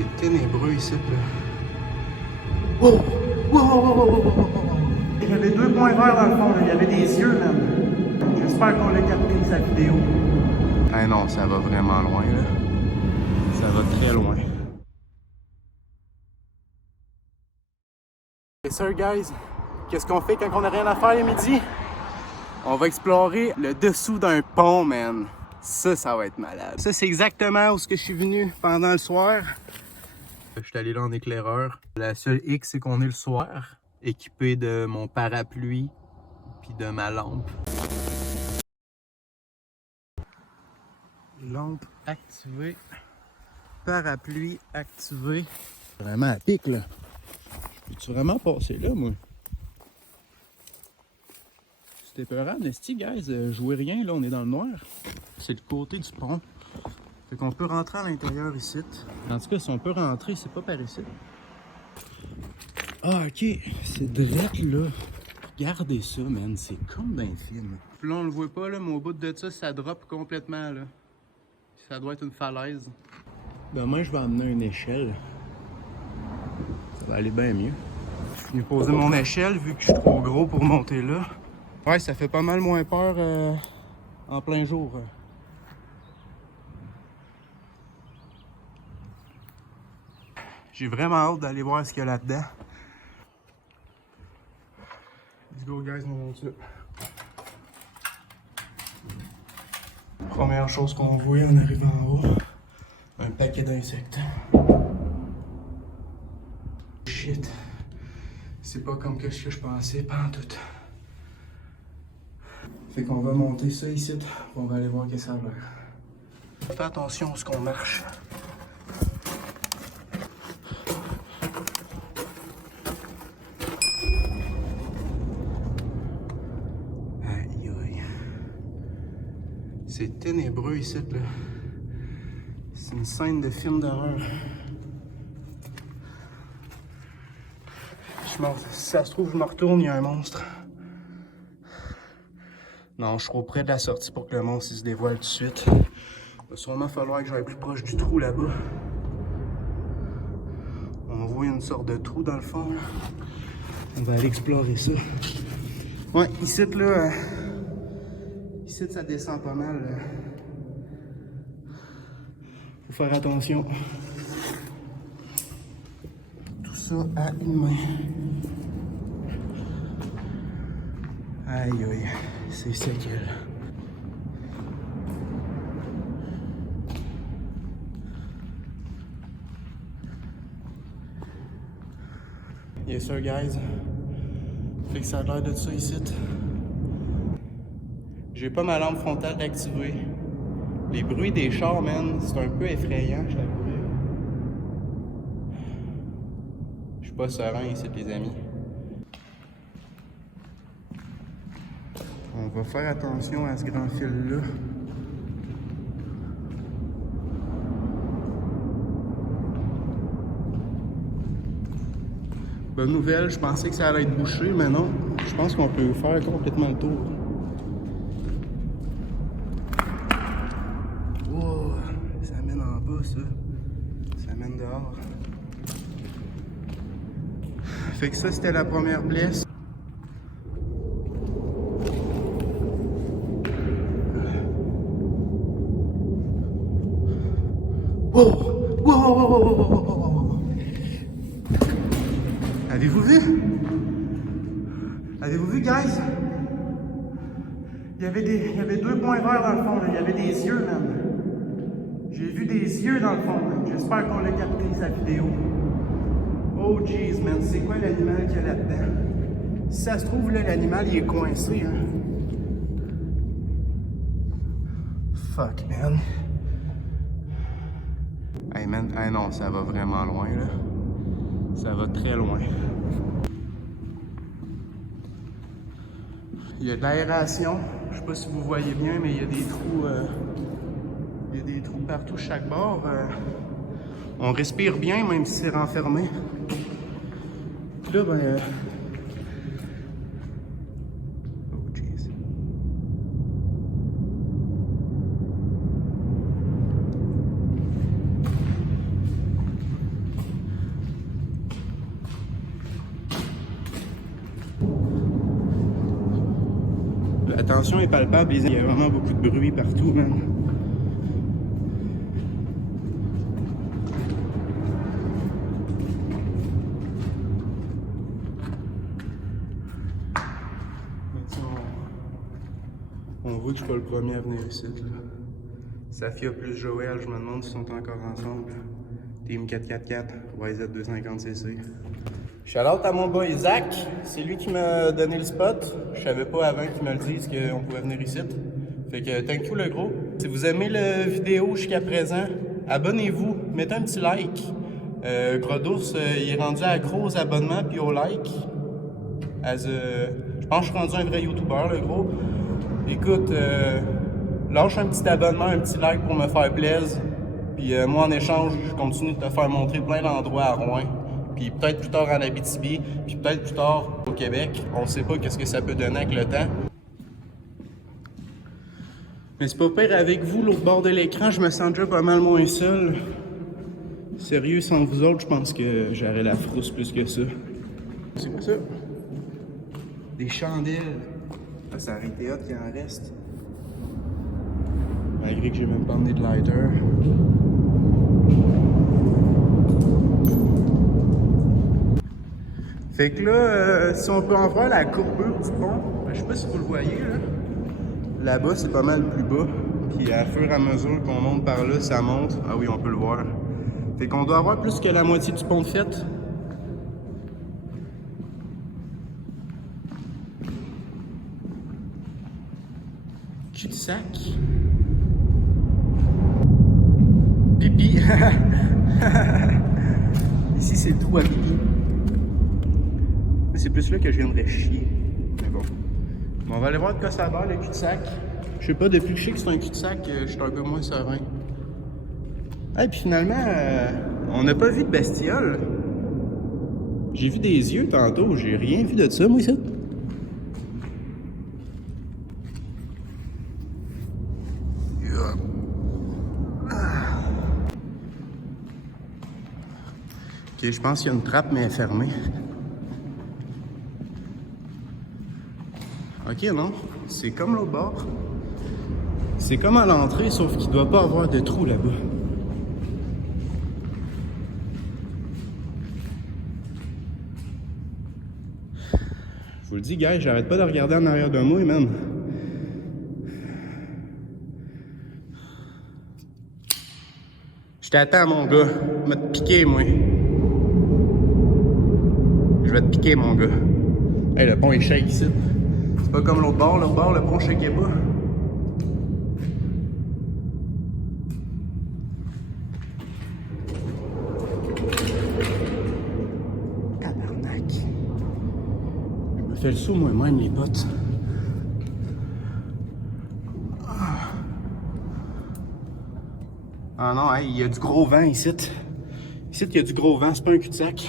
C'est ténébreux ici, là. Wow! Wow! Il y avait 2 points verts dans le fond, là. Il y avait des yeux, même. J'espère qu'on l'a capté, sa vidéo. Ah non, ça va vraiment loin, là. Ça va très loin. Et ça, guys, qu'est-ce qu'on fait quand on n'a rien à faire le midi? On va explorer le dessous d'un pont, man. Ça va être malade. Ça, c'est exactement où je suis venu pendant le soir. Je suis allé là en éclaireur. La seule X, c'est qu'on est le soir, équipé de mon parapluie puis de ma lampe. Lampe activée. Parapluie activé. Vraiment à pic, là. Peux-tu vraiment passer là, moi? C'était peurant, Nesty, guys. Jouez rien, là, on est dans le noir. C'est le côté du pont. Fait qu'on peut rentrer à l'intérieur ici. En tout cas, si on peut rentrer, c'est pas par ici. Ah, ok. C'est direct là. Regardez ça, man. C'est comme dans un film. Puis là, on le voit pas, là, mais au bout de ça drop complètement, là. Ça doit être une falaise. Demain, je vais emmener une échelle. Ça va aller bien mieux. Je suis venu poser mon échelle vu que je suis trop gros pour monter là. Ouais, ça fait pas mal moins peur en plein jour. J'ai vraiment hâte d'aller voir ce qu'il y a là-dedans. Let's go, guys, on monte là. Première chose qu'on voit en arrivant en haut, un paquet d'insectes. Shit. C'est pas comme que ce que je pensais, pas en tout. Fait qu'on va monter ça ici, on va aller voir qu'est-ce que ça a l'air. Fais attention à ce qu'on marche. Aïe aïe. C'est ténébreux ici, là. C'est une scène de film d'horreur. Si ça se trouve, je me retourne, il y a un monstre. Non, je suis trop près de la sortie pour que le monstre il se dévoile tout de suite. Il va sûrement falloir que j'aille plus proche du trou là-bas. On voit une sorte de trou dans le fond, là. On va aller explorer ça. Ouais, ici, là... ici, ça descend pas mal. Là. Faut faire attention. Tout ça à une main. Aïe aïe, c'est séquel. Yes sir, guys. Fait que ça a l'air de ça ici. J'ai pas ma lampe frontale d'activer. Les bruits des chars, man, c'est un peu effrayant, je t'avoue. Je suis pas serein ici, les amis. On va faire attention à ce grand fil-là. Bonne nouvelle, je pensais que ça allait être bouché, mais non. Je pense qu'on peut faire complètement le tour. Wow, ça mène en bas, ça. Ça mène dehors. Fait que ça, c'était la première blesse. Wow! Wow! Avez-vous vu? Avez-vous vu, guys? Il y avait 2 points verts dans le fond, là. Il y avait des yeux, même. J'ai vu des yeux dans le fond, là. J'espère qu'on l'a capté, sa vidéo. Oh, jeez, man. C'est quoi l'animal qu'il y a là-dedans? Si ça se trouve, là, l'animal, il est coincé, hein. Fuck, man. Hey man, hey non, ça va vraiment loin là. Ça va très loin. Il y a de l'aération. Je sais pas si vous voyez bien, mais il y a des trous. Il y a des trous partout, chaque bord. On respire bien, même si c'est renfermé. Puis là, ben. Oh jeez. La tension est palpable, il y a vraiment beaucoup de bruit partout, man. On voit que je suis pas le premier à venir ici, là. Safia plus Joël, je me demande s'ils sont encore ensemble. Team 444, YZ250cc. Shout-out à mon boy Zach, c'est lui qui m'a donné le spot. Je savais pas avant qu'il me le dise qu'on pouvait venir ici. Fait que thank you le gros. Si vous aimez la vidéo jusqu'à présent, abonnez-vous, mettez un petit like. Gros d'ours, il est rendu accro aux abonnements puis aux likes. Je pense que je suis rendu un vrai YouTuber le gros. Écoute, lâche un petit abonnement, un petit like pour me faire plaisir. Puis moi en échange, je continue de te faire montrer plein d'endroits à Rouen. Puis peut-être plus tard en Abitibi, puis peut-être plus tard au Québec. On ne sait pas qu'est-ce que ça peut donner avec le temps. Mais c'est pas pire avec vous, l'autre bord de l'écran, je me sens déjà pas mal moins seul. Sérieux, sans vous autres, je pense que j'aurais la frousse plus que ça. C'est quoi ça? Des chandelles. Ah, ça aurait été hot qu'il en reste. Malgré que j'ai même pas emmené de lighter. Fait que là, si on peut en voir la courbure du pont, je sais pas si vous le voyez là. Là-bas, c'est pas mal plus bas. Puis à fur et à mesure qu'on monte par là, ça monte. Ah oui, on peut le voir. Fait qu'on doit avoir plus que la moitié du pont de fait. Cul-de-sac. Pipi. Ici, c'est tout à pipi. C'est plus là que je viendrais chier. Mais bon. On va aller voir de quoi ça va, le cul-de-sac. Je sais pas, depuis que je sais que c'est un cul-de-sac, je suis un peu moins serein. Et puis finalement, on n'a pas vu de bestiole. J'ai vu des yeux tantôt, j'ai rien vu de ça, moi, ici. Ok, je pense qu'il y a une trappe, mais elle est fermée. Ok, non, c'est comme l'autre bord. C'est comme à l'entrée, sauf qu'il ne doit pas avoir de trou là-bas. Je vous le dis, gars, j'arrête pas de regarder en arrière de moi, man. Je t'attends, mon gars. Je vais te piquer, moi. Je vais te piquer, mon gars. Hey, le pont est shake ici. C'est pas comme l'autre bord, le pont shakeait pas. Tabarnak. Je me fais le saut moi-même, les potes. Ah non, hey, il y a du gros vent ici. Ici, il y a du gros vent, c'est pas un cul-de-sac.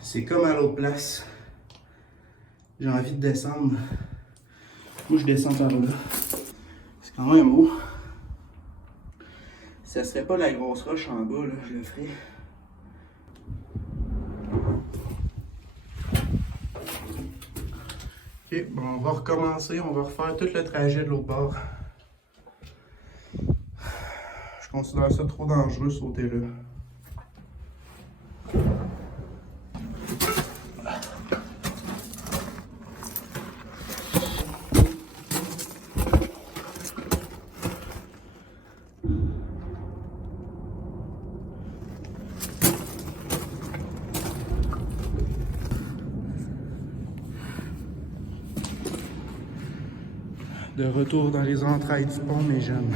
C'est comme à l'autre place. J'ai envie de descendre. Moi, je descends par là. C'est quand même haut. Si ça serait pas la grosse roche en bas, là, je le ferais. Ok, bon, on va recommencer. On va refaire tout le trajet de l'autre bord. Je considère ça trop dangereux, sauter là. De retour dans les entrailles du pont, mes jeunes.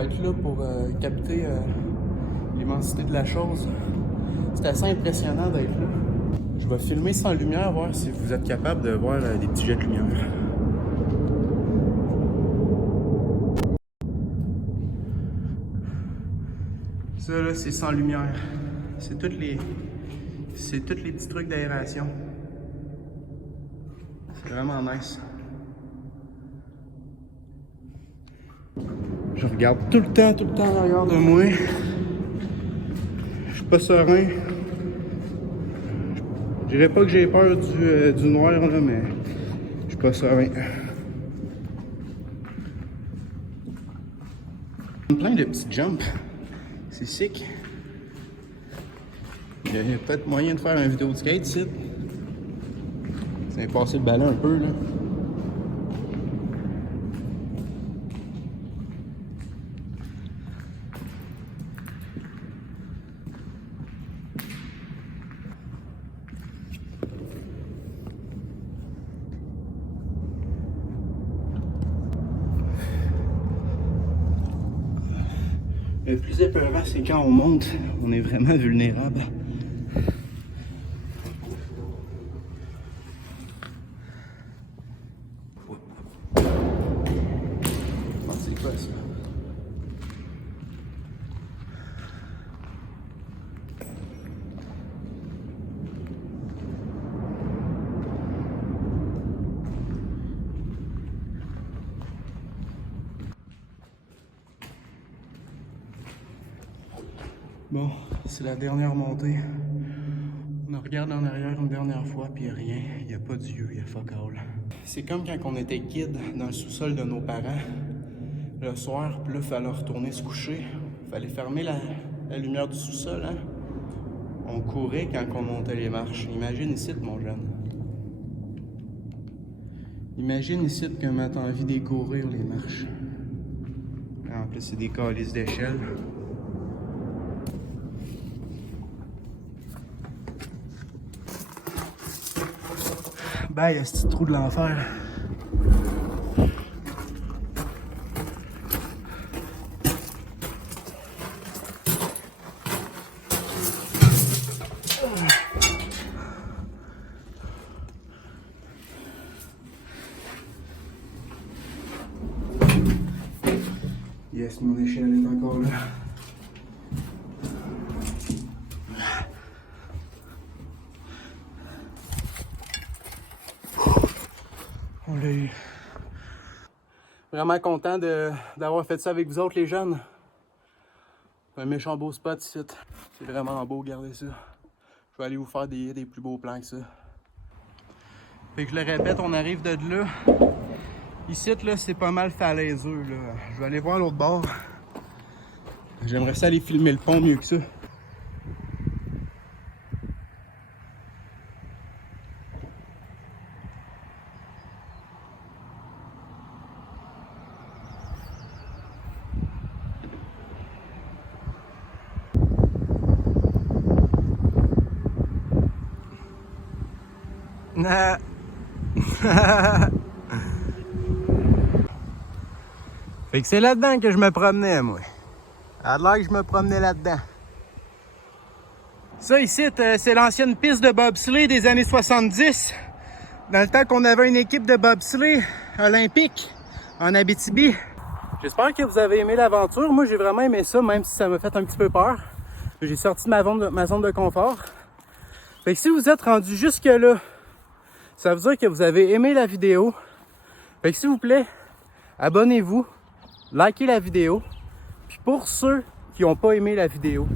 va être là pour capter l'immensité de la chose. C'est assez impressionnant d'être là. Je vais filmer sans lumière, voir si vous êtes capable de voir des petits jets de lumière. Ça là, c'est sans lumière. C'est tous les petits trucs d'aération. C'est vraiment nice. Je regarde tout le temps en arrière de moi. Je suis pas serein. Je dirais pas que j'ai peur du noir, là, mais je suis pas serein. Plein de petits jumps. C'est sick. Il y a peut-être moyen de faire une vidéo de skate ici. C'est passer le ballon un peu là. Le plus épeurant, c'est quand on monte, on est vraiment vulnérable. C'est quoi ça? Bon, c'est la dernière montée. On regarde en arrière une dernière fois, puis il n'y a rien. Il n'y a pas d'yeux, il y a fuck all. C'est comme quand on était kid dans le sous-sol de nos parents. Le soir, puis là, il fallait retourner se coucher. Il fallait fermer la lumière du sous-sol, hein. On courait quand on montait les marches. Imagine ici, mon jeune. Imagine ici comment t'as envie de courir les marches. En plus, c'est des calices d'échelle. Ben, il y a ce petit trou de l'enfer. Yes, mon échelle est encore là. On l'a eu. Vraiment content d'avoir fait ça avec vous autres, les jeunes. Un méchant beau spot ici. C'est vraiment beau, regardez ça. Je vais aller vous faire des plus beaux plans que ça. Fait que je le répète, on arrive de là. Ici, là, c'est pas mal falaiseux, là. Je vais aller voir l'autre bord. J'aimerais ça aller filmer le pont mieux que ça. Fait que c'est là-dedans que je me promenais, moi. À l'air que je me promenais là-dedans. Ça ici, c'est l'ancienne piste de bobsleigh des années 70. Dans le temps qu'on avait une équipe de bobsleigh olympique en Abitibi. J'espère que vous avez aimé l'aventure. Moi, j'ai vraiment aimé ça, même si ça m'a fait un petit peu peur. J'ai sorti de ma zone de confort. Fait que si vous êtes rendu jusque-là, ça veut dire que vous avez aimé la vidéo. Fait que s'il vous plaît, abonnez-vous, likez la vidéo. Puis pour ceux qui n'ont pas aimé la vidéo,